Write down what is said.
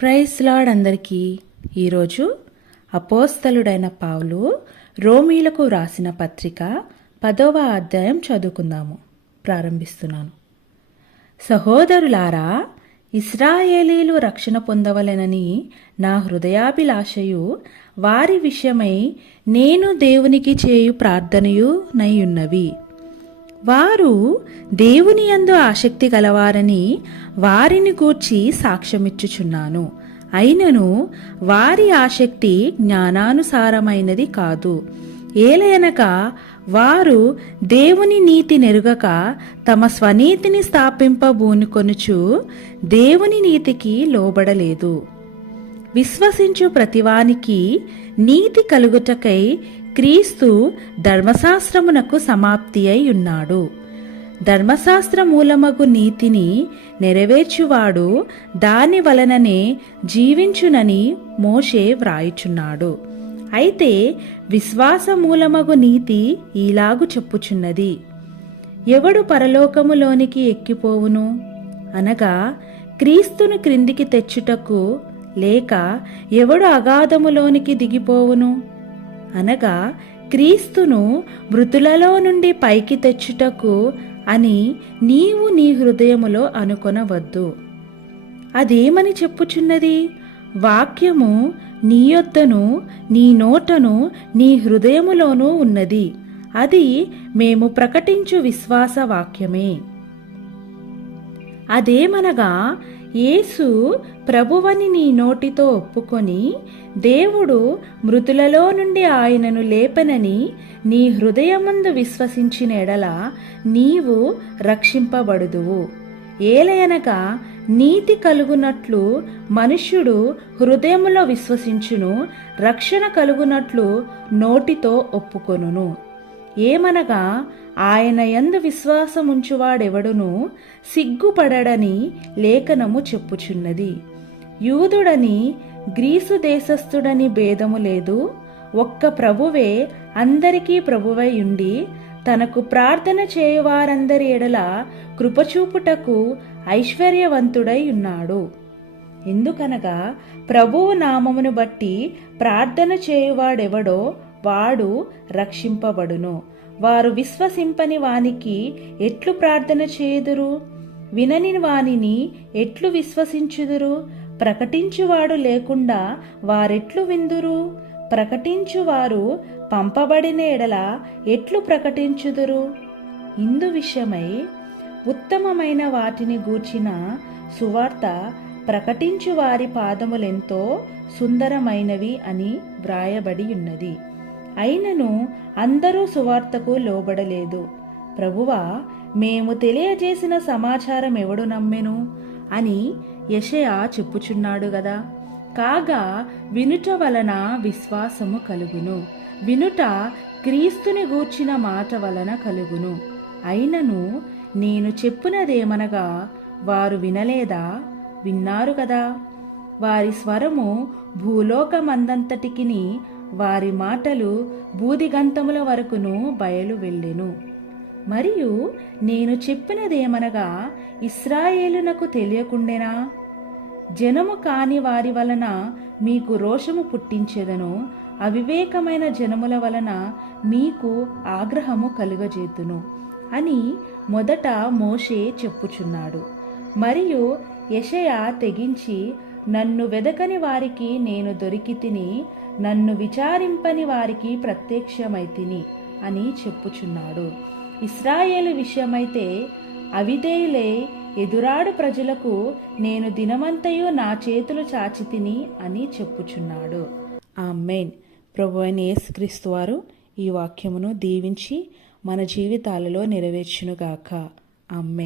Praise lord అందరికీ. ఈరోజు అపోస్తలుడైన పౌలు రోమీలకు వ్రాసిన పత్రిక 10వ అధ్యాయం చదువుకుందాము. ప్రారంభిస్తున్నాను. సహోదరులారా, ఇశ్రాయేలీలు రక్షణ పొందవలెనని నా హృదయాభిలాషయు వారి విషయమై నేను దేవునికి చేయు ప్రార్థనయు నయ్యున్నవి. వారు దేవుని యందు ఆసక్తి గలవారని వారిని గూర్చి సాక్ష్యమిచ్చుచున్నాను. అయినను వారి ఆసక్తి జ్ఞానానుసారమైనది కాదు. ఏలయనగా వారు దేవుని నీతి నెరుగక తమ స్వనీతిని స్థాపింపబూనుకొనుచు దేవుని నీతికి లోబడలేదు. విశ్వసించు ప్రతివానికి నీతి కలుగుటకై క్రీస్తు ధర్మశాస్త్రమునకు సమాప్తి అయి ఉన్నాడు. ధర్మశాస్త్ర మూలమగు నీతిని నెరవేర్చువాడు దాని వలననే జీవించునని మోషే వ్రాయుచున్నాడు. అయితే విశ్వాస మూలమగు నీతి ఈలాగు చెప్పుచున్నది: ఎవడు పరలోకములోనికి ఎక్కిపోవును అనగా క్రీస్తును క్రిందికి తెచ్చుటకు, లేక ఎవడు అగాధములోనికి దిగిపోవును అనగా క్రీస్తును మృతులలో నుండి పైకి తెచ్చుటకు అని నీవు నీ హృదయములో అనుకొనవద్దు. అదేమని చెప్పుచున్నది? వాక్యము నీ యొద్దను నీ నోటను నీ హృదయములోనూ ఉన్నది. అది మేము ప్రకటించు విశ్వాస వాక్యమే. అదేమనగా యేసు ప్రభువని నీ నోటితో ఒప్పుకొని దేవుడు మృతులలో నుండి ఆయనను లేపనని నీ హృదయమందు విశ్వసించిన ఎడల నీవు రక్షింపబడుదువు. ఏలయనగా నీతి కలుగునట్లు మనుష్యుడు హృదయములో విశ్వసించును, రక్షణ కలుగునట్లు నోటితో ఒప్పుకొనును. ఏమనగా ఆయన యందు విశ్వాసముంచువాడెవడును సిగ్గుపడడని లేఖనము చెప్పుచున్నది. యూదుడని గ్రీసు దేశస్థుడని భేదము లేదు. ఒక్క ప్రభువే అందరికీ ప్రభువై ఉండి తనకు ప్రార్థన చేయువారందరి ఎడల కృపచూపుటకు ఐశ్వర్యవంతుడై ఉన్నాడు. ఎందుకనగా ప్రభువు నామమును బట్టి ప్రార్థన చేయువాడెవడో వాడు రక్షింపబడును. వారు విశ్వసింపని వానికి ఎట్లు ప్రార్థన చేయుదురు? వినని వానిని ఎట్లు విశ్వసించుదురు? ప్రకటించువాడు లేకుండా వారెట్లు విందురు? ప్రకటించువారు పంపబడిన ఎడల ఎట్లు ప్రకటించుదురు? ఇందు విషయమై ఉత్తమమైన వాటిని గూర్చిన సువార్త ప్రకటించు వారి పాదములెంతో సుందరమైనవి అని వ్రాయబడి ఉన్నది. అయినను అందరూ సువార్తకు లోబడలేదు. ప్రభువా, మేము తెలియజేసిన సమాచారం ఎవడు నమ్మెను అని యెషయా చెప్పుచున్నాడు గదా. కాగా వినుట వలన విశ్వాసము కలుగును, వినుట క్రీస్తుని గూర్చిన మాట వలన కలుగును. అయినను నేను చెప్పునదేమనగా, వారు వినలేదా? విన్నారు గదా. వారి స్వరము భూలోకమందంతటికిని, వారి మాటలు బూదిగంతముల వరకును బయలు వెళ్ళెను. మరియు నేను చెప్పినదేమనగా, ఇశ్రాయేలునకు తెలియకుండెనా? జనము కాని వారి వలన మీకు రోషము పుట్టించెదను, అవివేకమైన జనముల వలన మీకు ఆగ్రహము కలుగజేతును అని మొదట మోషే చెప్పుచున్నాడు. మరియు యెషయా తెగించి, నన్ను వెదకని వారికి నేను దొరికితిని, నన్ను విచారింపని వారికి ప్రత్యక్షమైతిని అని చెప్పుచున్నాడు. ఇశ్రాయేలు విషయమైతే అవిధేయులే ఎదురాడు ప్రజలకు నేను దినమంతయు నా చేతులు చాచితిని అని చెప్పుచున్నాడు. ఆమేన్. ప్రభువైన యేసుక్రీస్తు వారు ఈ వాక్యమును దీవించి మన జీవితాలలో నెరవేర్చునుగాక. ఆమేన్.